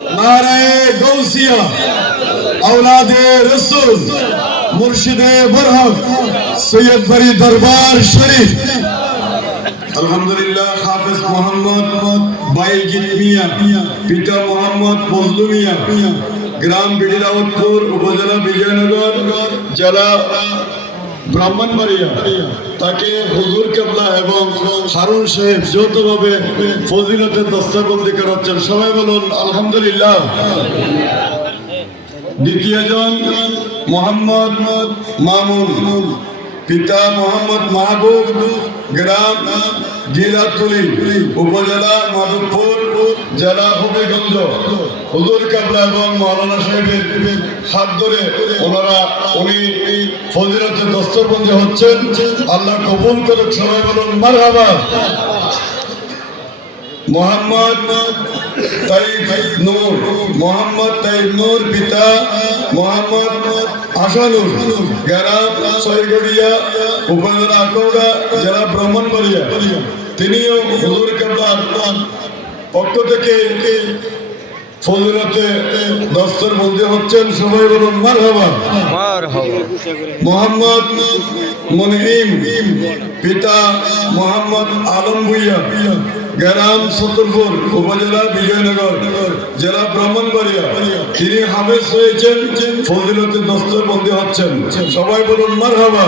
नारे गौसिया औलादे रसूल मुर्शिदे बरहक सैयद बरी दरबार शरीफ अल्हम्दुलिल्लाह हाफिज मोहम्मद भाई जितमिया पिता मोहम्मद फजलू मिया ग्राम बिजलावतपुर उपজেলা বিজয়নগর জেলা ব্রাহ্মণবাড়িয়া তাকে হুজুর কেবলা এবং হারুন সাহেব যৌথভাবে ফজিলতের দস্তবন্দি করাচ্ছেন। সবাই বলুন আলহামদুলিল্লাহ। দ্বিতীয়জন মোহাম্মদ মামুন পিতা মোহাম্মদ মাহবুব গ্রাম গিলাতুলি উপজেলা মাধবপুর জেলা হবিগঞ্জ হুজুর কেবলা এবং মাওলানা সাহেবের হাত ধরে উনি ফজিলতের দস্তবন্দি হচ্ছেন। আল্লাহ কবুল করুক। সবাই বলুন মারহাবা। মোহাম্মদ তাইব নূর পিতা মোহাম্মদ আশানুর গ্রাম সৈগড়িয়া উপজেলা আকৌড়া জেলা ব্রাহ্মণবাড়িয়া তিনিও হুজুর কেবলার পক্ষ থেকে ফজিলতে দস্তবন্দি হচ্ছেন। সবাই বলুন মারহাবা। মোহাম্মদ মুনঈম পিতা মোহাম্মদ আলম ভুইয়া গ্রাম সতরপুর উপজেলা বিজয়নগর জেলা ব্রাহ্মণবাড়িয়া তিনি হাফেজ হয়েছেন, ফজিলতে দস্তবন্দি হচ্ছেন। সবাই বলুন মারহাবা।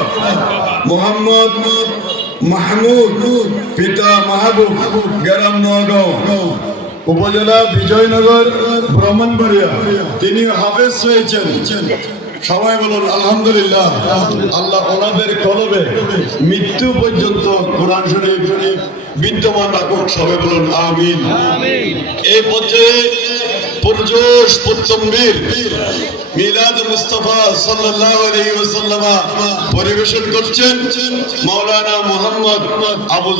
মোহাম্মদ মাহমুদ পিতা মাহবুব গ্রাম নোয়াগাঁও উপজেলা বিজয়নগর ব্রাহ্মণবাড়িয়া তিনি হাফেজ হয়েছেন। সবাই বলুন আলহামদুলিল্লাহ। আল্লাহ ওনাদের কলবে মৃত্যু পর্যন্ত কোরআন শরীফ বিদ্যমান রাখুক। সবাই বলুন আমিন। এই পর্যায়ে পুরজোশ পুত্তম্বীর মিলাদ মুস্তাফা সাল্লাল্লাহু আলাইহি ওয়াসাল্লাম পরিবেশন করছেন মাওলানা মোহাম্মদ আবু